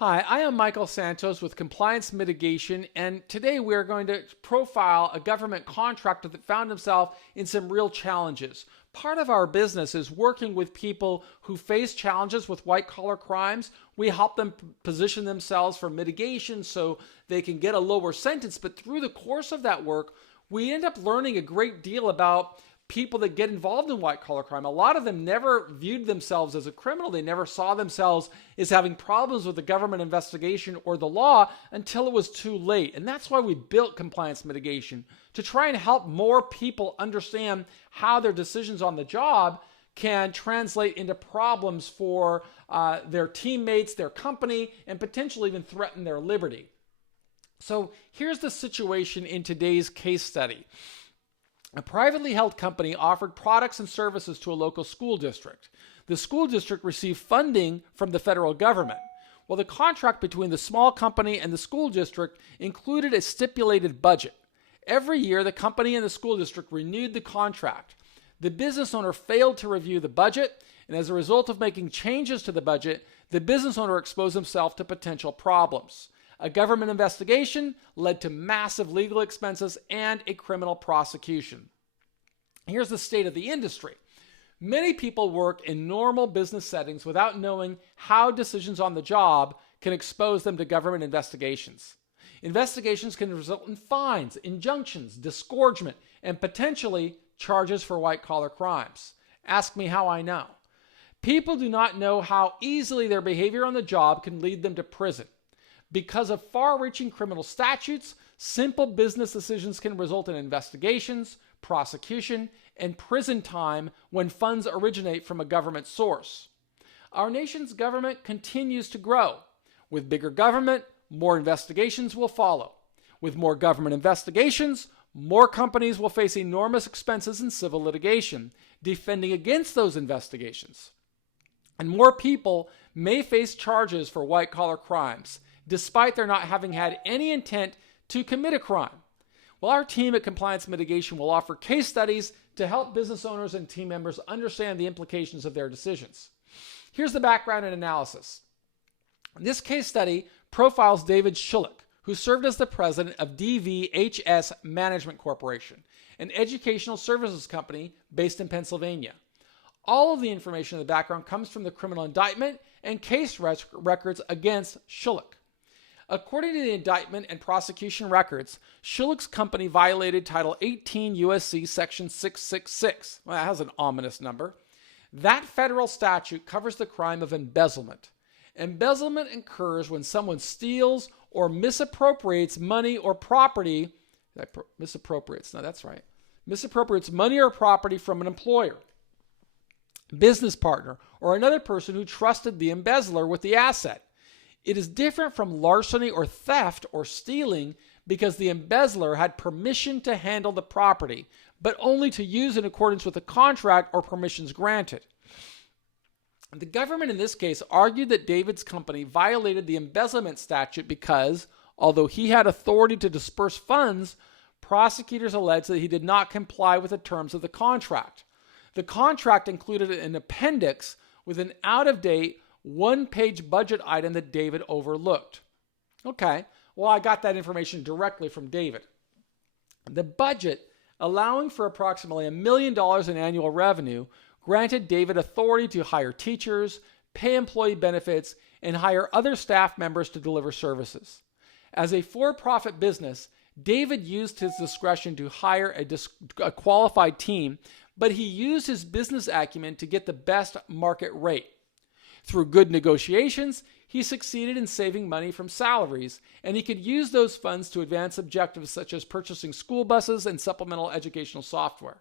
Hi, I am Michael Santos with Compliance Mitigation, and today we are going to profile a government contractor that found himself in some real challenges. Part of our business is working with people who face challenges with white-collar crimes. We help them position themselves for mitigation so they can get a lower sentence, but through the course of that work, we end up learning a great deal about people that get involved in white-collar crime. A lot of them never viewed themselves as a criminal. They never saw themselves as having problems with the government investigation or the law until it was too late. And that's why we built Compliance Mitigation, to try and help more people understand how their decisions on the job can translate into problems for their teammates, their company, and potentially even threaten their liberty. So here's the situation in today's case study. A privately held company offered products and services to a local school district. The school district received funding from the federal government. Well, the contract between the small company and the school district included a stipulated budget. Every year, the company and the school district renewed the contract. The business owner failed to review the budget, and as a result of making changes to the budget, the business owner exposed himself to potential problems. A government investigation led to massive legal expenses and a criminal prosecution. Here's the state of the industry. Many people work in normal business settings without knowing how decisions on the job can expose them to government investigations. Investigations can result in fines, injunctions, disgorgement, and potentially charges for white-collar crimes. Ask me how I know. People do not know how easily their behavior on the job can lead them to prison. Because of far-reaching criminal statutes, simple business decisions can result in investigations, prosecution, and prison time when funds originate from a government source. Our nation's government continues to grow. With bigger government, more investigations will follow. With more government investigations, more companies will face enormous expenses in civil litigation, defending against those investigations. And more people may face charges for white-collar crimes, despite their not having had any intent to commit a crime. Well, our team at Compliance Mitigation will offer case studies to help business owners and team members understand the implications of their decisions. Here's the background and analysis. This case study profiles David Shulick, who served as the president of DVHS Management Corporation, an educational services company based in Pennsylvania. All of the information in the background comes from the criminal indictment and case records against Schulick. According to the indictment and prosecution records, Schulick's company violated Title 18 U.S.C. Section 666. Well, that has an ominous number. That federal statute covers the crime of embezzlement. Embezzlement occurs when someone steals or misappropriates money or property. Misappropriates money or property from an employer, business partner, or another person who trusted the embezzler with the asset. It is different from larceny or theft or stealing because the embezzler had permission to handle the property, but only to use in accordance with the contract or permissions granted. The government in this case argued that David's company violated the embezzlement statute because, although he had authority to disperse funds, prosecutors alleged that he did not comply with the terms of the contract. The contract included an appendix with an out-of-date, one-page budget item that David overlooked. Okay, well, I got that information directly from David. The budget, allowing for approximately $1 million in annual revenue, granted David authority to hire teachers, pay employee benefits, and hire other staff members to deliver services. As a for-profit business, David used his discretion to hire a qualified team, but he used his business acumen to get the best market rate. Through good negotiations, he succeeded in saving money from salaries, and he could use those funds to advance objectives such as purchasing school buses and supplemental educational software.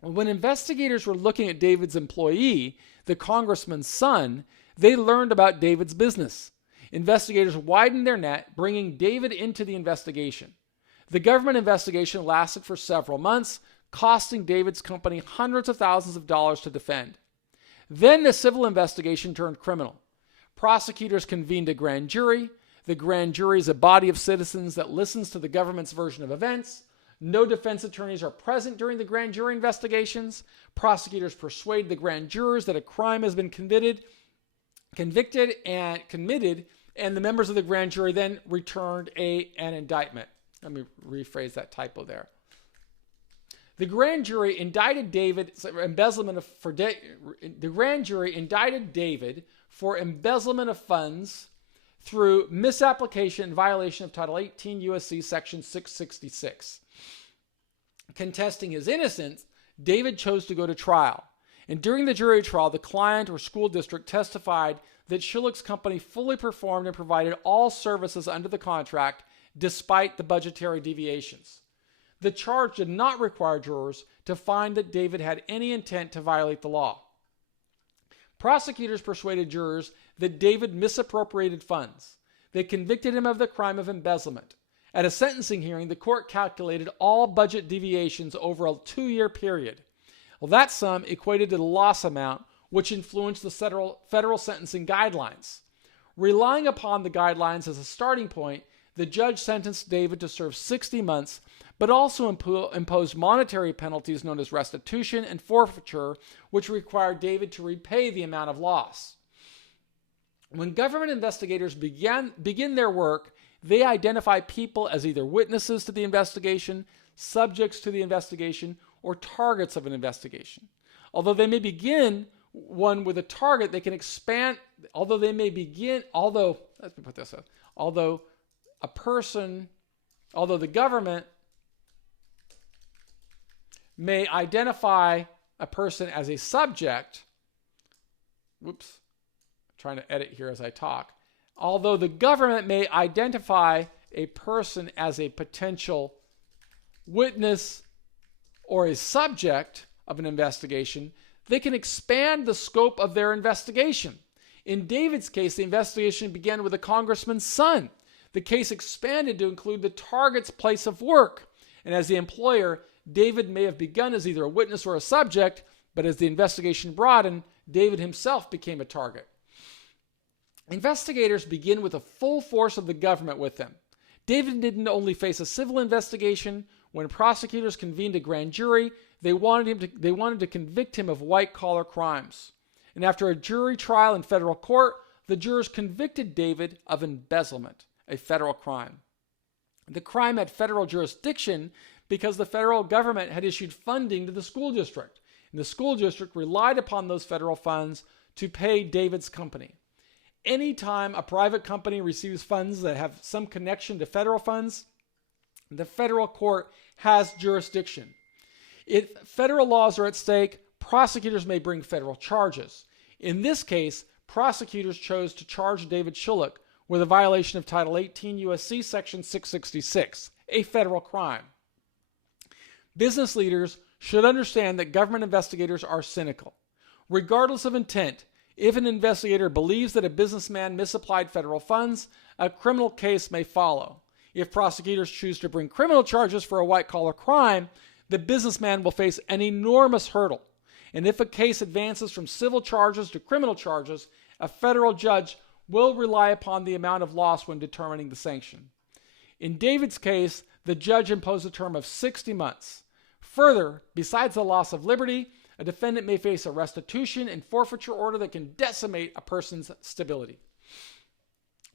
When investigators were looking at David's employee, the congressman's son, they learned about David's business. Investigators widened their net, bringing David into the investigation. The government investigation lasted for several months, costing David's company hundreds of thousands of dollars to defend. Then the civil investigation turned criminal. Prosecutors convened a grand jury. The grand jury is a body of citizens that listens to the government's version of events. No defense attorneys are present during the grand jury investigations. Prosecutors persuade the grand jurors that a crime has been committed, convicted and committed, and the members of the grand jury then returned an indictment. Let me rephrase that typo there. The grand jury indicted David for embezzlement of funds through misapplication and violation of Title 18 U.S.C. Section 666. Contesting his innocence, David chose to go to trial. And during the jury trial, the client or school district testified that Schulick's company fully performed and provided all services under the contract despite the budgetary deviations. The charge did not require jurors to find that David had any intent to violate the law. Prosecutors persuaded jurors that David misappropriated funds. They convicted him of the crime of embezzlement. At a sentencing hearing, the court calculated all budget deviations over a 2-year period. Well, that sum equated to the loss amount, which influenced the federal sentencing guidelines. Relying upon the guidelines as a starting point, the judge sentenced David to serve 60 months, but also imposed monetary penalties known as restitution and forfeiture, which required David to repay the amount of loss. When government investigators begin their work, they identify people as either witnesses to the investigation, subjects to the investigation, or targets of an investigation. Although they may begin one with a target, they can expand. Although the government may identify a person as a subject. Whoops, I'm trying to edit here as I talk. Although the government may identify a person as a potential witness or a subject of an investigation, they can expand the scope of their investigation. In David's case, the investigation began with a congressman's son. The case expanded to include the target's place of work. And as the employer, David may have begun as either a witness or a subject, but as the investigation broadened, David himself became a target. Investigators begin with the full force of the government with them. David didn't only face a civil investigation. When prosecutors convened a grand jury, they wanted to convict him of white-collar crimes. And after a jury trial in federal court, the jurors convicted David of embezzlement, a federal crime. The crime had federal jurisdiction because the federal government had issued funding to the school district, and the school district relied upon those federal funds to pay David's company. Anytime a private company receives funds that have some connection to federal funds, the federal court has jurisdiction. If federal laws are at stake, prosecutors may bring federal charges. In this case, prosecutors chose to charge David Shulick with a violation of Title 18 U.S.C. Section 666, a federal crime. Business leaders should understand that government investigators are cynical. Regardless of intent, if an investigator believes that a businessman misapplied federal funds, a criminal case may follow. If prosecutors choose to bring criminal charges for a white-collar crime, the businessman will face an enormous hurdle. And if a case advances from civil charges to criminal charges, a federal judge will rely upon the amount of loss when determining the sanction. In David's case, the judge imposed a term of 60 months. Further, besides the loss of liberty, a defendant may face a restitution and forfeiture order that can decimate a person's stability.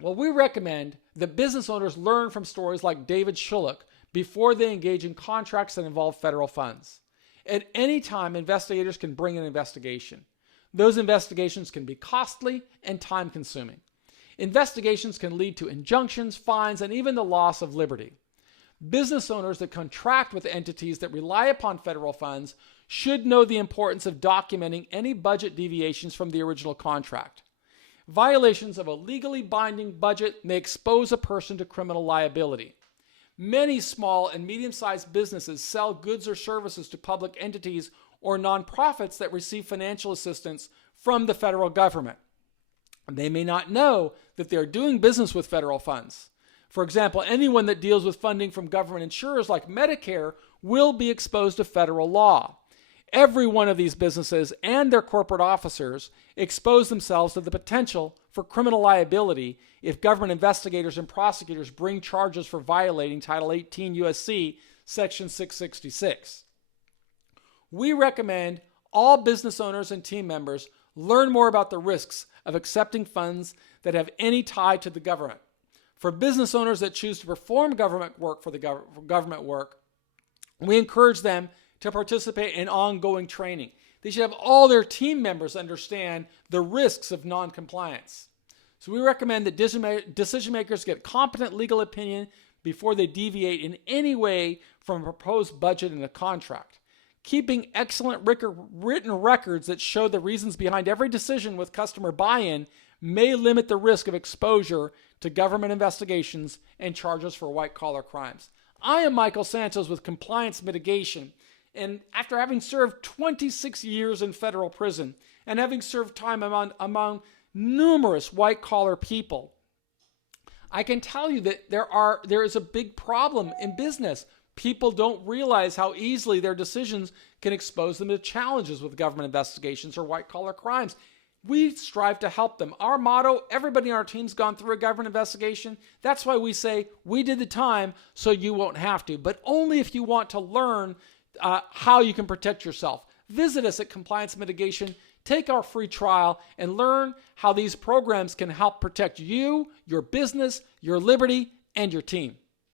Well, we recommend that business owners learn from stories like David Shulick before they engage in contracts that involve federal funds. At any time, investigators can bring an investigation. Those investigations can be costly and time-consuming. Investigations can lead to injunctions, fines, and even the loss of liberty. Business owners that contract with entities that rely upon federal funds should know the importance of documenting any budget deviations from the original contract. Violations of a legally binding budget may expose a person to criminal liability. Many small and medium-sized businesses sell goods or services to public entities or nonprofits that receive financial assistance from the federal government. They may not know that they are doing business with federal funds. For example, anyone that deals with funding from government insurers like Medicare will be exposed to federal law. Every one of these businesses and their corporate officers expose themselves to the potential for criminal liability if government investigators and prosecutors bring charges for violating Title 18 U.S.C. Section 666. We recommend all business owners and team members learn more about the risks of accepting funds that have any tie to the government. For business owners that choose to perform government work we encourage them to participate in ongoing training. They should have all their team members understand the risks of non-compliance. So we recommend that decision makers get competent legal opinion before they deviate in any way from a proposed budget and a contract. Keeping excellent written records that show the reasons behind every decision with customer buy-in may limit the risk of exposure to government investigations and charges for white-collar crimes. I am Michael Santos with Compliance Mitigation, and after having served 26 years in federal prison and having served time among numerous white-collar people, I can tell you that there is a big problem in business. People don't realize how easily their decisions can expose them to challenges with government investigations or white-collar crimes. We strive to help them. Our motto, everybody on our team's gone through a government investigation. That's why we say, we did the time so you won't have to, but only if you want to learn how you can protect yourself. Visit us at Compliance Mitigation, take our free trial, and learn how these programs can help protect you, your business, your liberty, and your team.